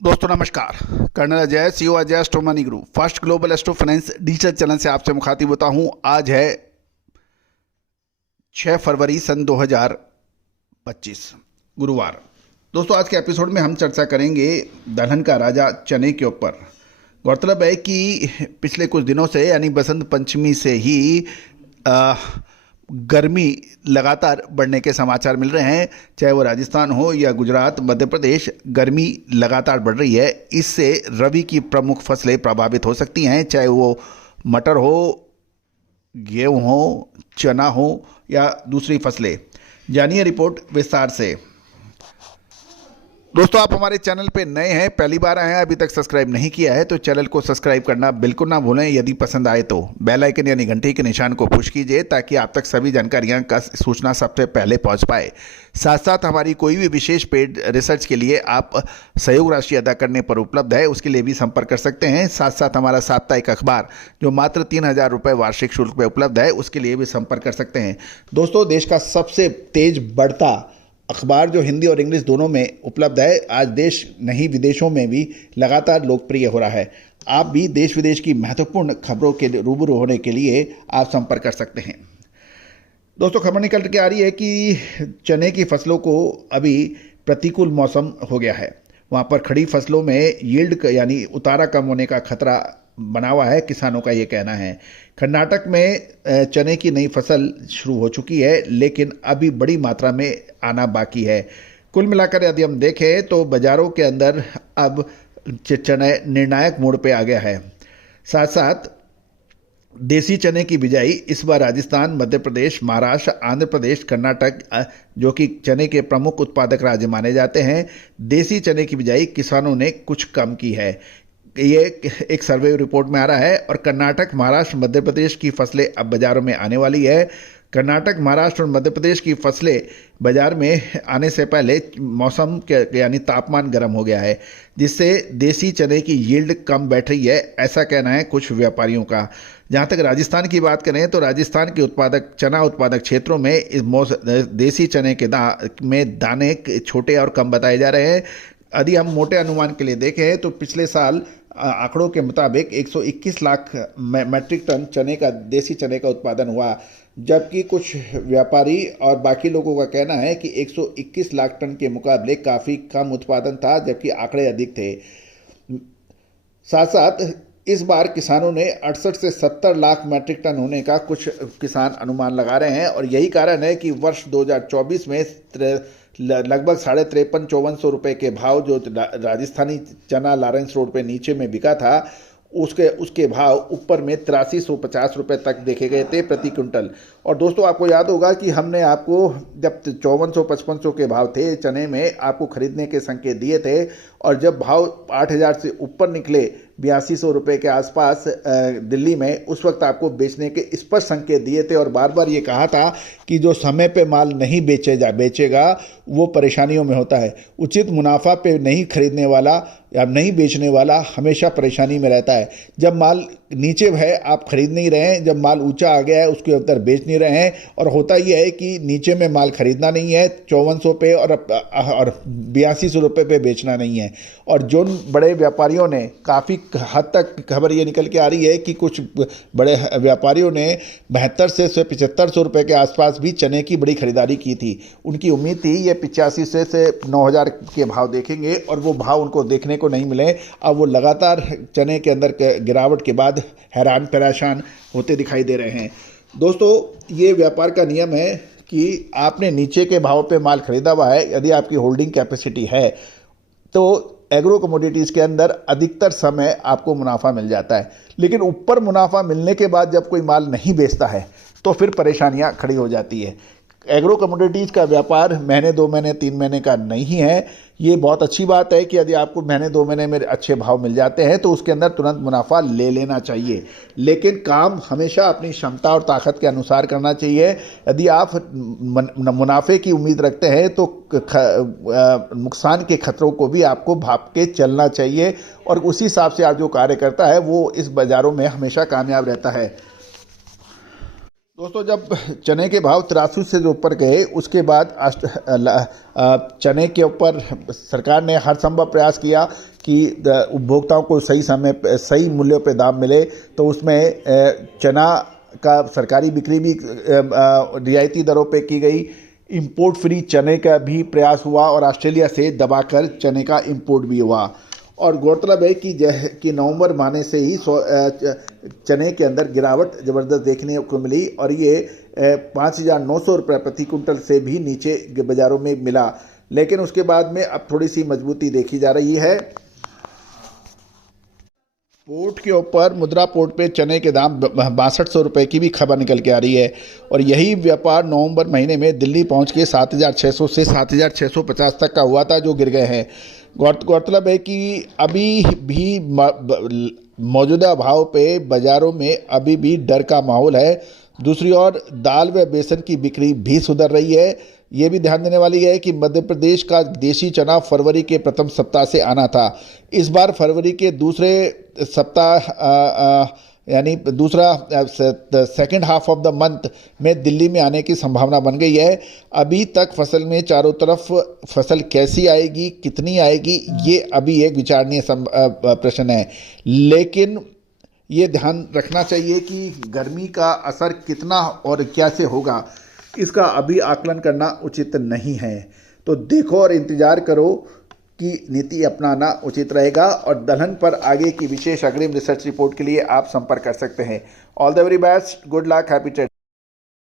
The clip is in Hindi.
दोस्तों नमस्कार। Colonel Ajay, CEO Ajay astro money group first global astro finance digital channel से आपसे मुखातिब होता हूं। आज है 6 फरवरी सन 2025 गुरुवार। दोस्तों आज के एपिसोड में हम चर्चा करेंगे दलहन का राजा चने के ऊपर। गौरतलब है कि पिछले कुछ दिनों से यानी बसंत पंचमी से ही गर्मी लगातार बढ़ने के समाचार मिल रहे हैं। चाहे वो राजस्थान हो या गुजरात, मध्य प्रदेश, गर्मी लगातार बढ़ रही है। इससे रबी की प्रमुख फसलें प्रभावित हो सकती हैं, चाहे वो मटर हो, गेहूं हो, चना हो या दूसरी फसलें। जानिए रिपोर्ट विस्तार से। दोस्तों आप हमारे चैनल पे नए हैं, पहली बार आए हैं, अभी तक सब्सक्राइब नहीं किया है तो चैनल को सब्सक्राइब करना बिल्कुल ना भूलें। यदि पसंद आए तो बेल आइकन यानी घंटी के निशान को पुश कीजिए ताकि आप तक सभी जानकारियां का सूचना सबसे पहले पहुंच पाए। साथ साथ हमारी कोई भी विशेष पेड रिसर्च के लिए आप सहयोग राशि अदा करने पर उपलब्ध है, उसके लिए भी संपर्क कर सकते हैं। साथ साथ हमारा साप्ताहिक अखबार जो मात्र 3,000 रुपये वार्षिक शुल्क पर उपलब्ध है, उसके लिए भी संपर्क कर सकते हैं। दोस्तों देश का सबसे तेज बढ़ता अखबार जो हिंदी और इंग्लिश दोनों में उपलब्ध है, आज देश नहीं विदेशों में भी लगातार लोकप्रिय हो रहा है। आप भी देश विदेश की महत्वपूर्ण खबरों के रूबरू होने के लिए आप संपर्क कर सकते हैं। दोस्तों खबर निकल के आ रही है कि चने की फसलों को अभी प्रतिकूल मौसम हो गया है। वहाँ पर खड़ी फसलों में यील्ड यानी उतारा कम होने का खतरा बना हुआ है, किसानों का ये कहना है। कर्नाटक में चने की नई फसल शुरू हो चुकी है, लेकिन अभी बड़ी मात्रा में आना बाकी है। कुल मिलाकर यदि हम देखें तो बाजारों के अंदर अब चने निर्णायक मोड़ पे आ गया है। साथ साथ देसी चने की बिजाई इस बार राजस्थान, मध्य प्रदेश, महाराष्ट्र, आंध्र प्रदेश, कर्नाटक जो कि चने के प्रमुख उत्पादक राज्य माने जाते हैं, देसी चने की बिजाई किसानों ने कुछ कम की है। ये एक सर्वे रिपोर्ट में आ रहा है। और कर्नाटक, महाराष्ट्र, मध्य प्रदेश की फसलें अब बाजारों में आने वाली है। कर्नाटक, महाराष्ट्र और मध्य प्रदेश की फसलें बाजार में आने से पहले मौसम के यानी तापमान गर्म हो गया है, जिससे देसी चने की यील्ड कम बैठ रही है, ऐसा कहना है कुछ व्यापारियों का। जहाँ तक राजस्थान की बात करें तो राजस्थान के चना उत्पादक क्षेत्रों में इस देसी चने के में दाने छोटे और कम बताए जा रहे हैं। यदि हम मोटे अनुमान के लिए देखें तो पिछले साल आंकड़ों के मुताबिक 121 लाख मैट्रिक टन देसी चने का उत्पादन हुआ, जबकि कुछ व्यापारी और बाकी लोगों का कहना है कि 121 लाख टन के मुकाबले काफ़ी कम उत्पादन था, जबकि आंकड़े अधिक थे। साथ साथ इस बार किसानों ने 68 से 70 लाख मैट्रिक टन होने का कुछ किसान अनुमान लगा रहे हैं। और यही कारण है कि वर्ष 2024 में लगभग 53,500-5400 रुपये के भाव जो राजस्थानी चना लॉरेंस रोड पे नीचे में बिका था, उसके भाव ऊपर में 8350 रुपये तक देखे गए थे प्रति क्विंटल। और दोस्तों आपको याद होगा कि हमने आपको जब 5400-5500 के भाव थे चने में, आपको खरीदने के संकेत दिए थे। और जब भाव 8,000 से ऊपर निकले, 8200 रुपये के आसपास दिल्ली में, उस वक्त आपको बेचने के स्पष्ट संकेत दिए थे और बार बार ये कहा था कि जो समय पे माल नहीं बेचेगा वो परेशानियों में होता है। उचित मुनाफा पे नहीं खरीदने वाला या नहीं बेचने वाला हमेशा परेशानी में रहता है। जब माल नीचे है आप खरीद नहीं रहे हैं, जब माल ऊंचा आ गया है उसके अंदर बेच नहीं रहे हैं। और होता यह है कि नीचे में माल खरीदना नहीं है 5400 पे और 8200 रुपये पे बेचना नहीं है। और जो बड़े व्यापारियों ने काफ़ी हद तक खबर ये निकल के आ रही है कि कुछ बड़े व्यापारियों ने 7200 से 7500 रुपये के आसपास भी चने की बड़ी खरीदारी की थी। उनकी उम्मीद थी ये 85 से 9,000 के भाव देखेंगे और वो भाव उनको देखने को नहीं मिले। अब वो लगातार चने के अंदर गिरावट के बाद हैरान परेशान होते दिखाई दे रहे हैं। दोस्तों ये व्यापार का नियम है कि आपने नीचे के भाव पे माल खरीदा हुआ है, यदि आपकी होल्डिंग कैपेसिटी है तो एग्रो कमोडिटीज़ के अंदर अधिकतर समय आपको मुनाफा मिल जाता है। लेकिन ऊपर मुनाफा मिलने के बाद जब कोई माल नहीं बेचता है तो फिर परेशानियां खड़ी हो जाती है। एग्रो कमोडिटीज़ का व्यापार महीने 2 महीने 3 महीने का नहीं है। ये बहुत अच्छी बात है कि यदि आपको महीने 2 महीने में अच्छे भाव मिल जाते हैं तो उसके अंदर तुरंत मुनाफा ले लेना चाहिए, लेकिन काम हमेशा अपनी क्षमता और ताकत के अनुसार करना चाहिए। यदि आप मुनाफे की उम्मीद रखते हैं तो नुकसान के खतरों को भी आपको भाप के चलना चाहिए और उसी हिसाब से आप जो कार्य करता है वो इस बाज़ारों में हमेशा कामयाब रहता है। दोस्तों, जब चने के भाव 83 से जो ऊपर गए, उसके बाद चने के ऊपर सरकार ने हर संभव प्रयास किया कि उपभोक्ताओं को सही समय पे सही मूल्यों पे दाम मिले। तो उसमें चना का सरकारी बिक्री भी रियायती दरों पे की गई। इंपोर्ट फ्री चने का भी प्रयास हुआ और ऑस्ट्रेलिया से दबाकर चने का इंपोर्ट भी हुआ। और गौरतलब है कि नवंबर महीने से ही चने के अंदर गिरावट ज़बरदस्त देखने को मिली और ये 5,900 रुपये प्रति कुंटल से भी नीचे बाज़ारों में मिला। लेकिन उसके बाद में अब थोड़ी सी मजबूती देखी जा रही है। पोर्ट के ऊपर मुद्रा पोर्ट पे चने के दाम 6200 रुपये की भी खबर निकल के आ रही है और यही व्यापार नवंबर महीने में दिल्ली पहुंच के 7,600 से 7,650 तक का हुआ था, जो गिर गए हैं। गौरतलब है कि अभी भी मौजूदा भाव पे बाज़ारों में अभी भी डर का माहौल है। दूसरी ओर दाल व बेसन की बिक्री भी सुधर रही है। ये भी ध्यान देने वाली है कि मध्य प्रदेश का देशी चना फरवरी के प्रथम सप्ताह से आना था। इस बार फरवरी के दूसरे सप्ताह यानी दूसरा second half of the month में दिल्ली में आने की संभावना बन गई है। अभी तक फसल में चारों तरफ फसल कैसी आएगी, कितनी आएगी, ये अभी एक विचारणीय प्रश्न है। लेकिन ये ध्यान रखना चाहिए कि गर्मी का असर कितना और क्या से होगा, इसका अभी आकलन करना उचित नहीं है। तो देखो और इंतज़ार करो की नीति अपनाना उचित रहेगा। और दलहन पर आगे की विशेष अग्रिम रिसर्च रिपोर्ट के लिए आप संपर्क कर सकते हैं। All the very best, good luck, happy trading.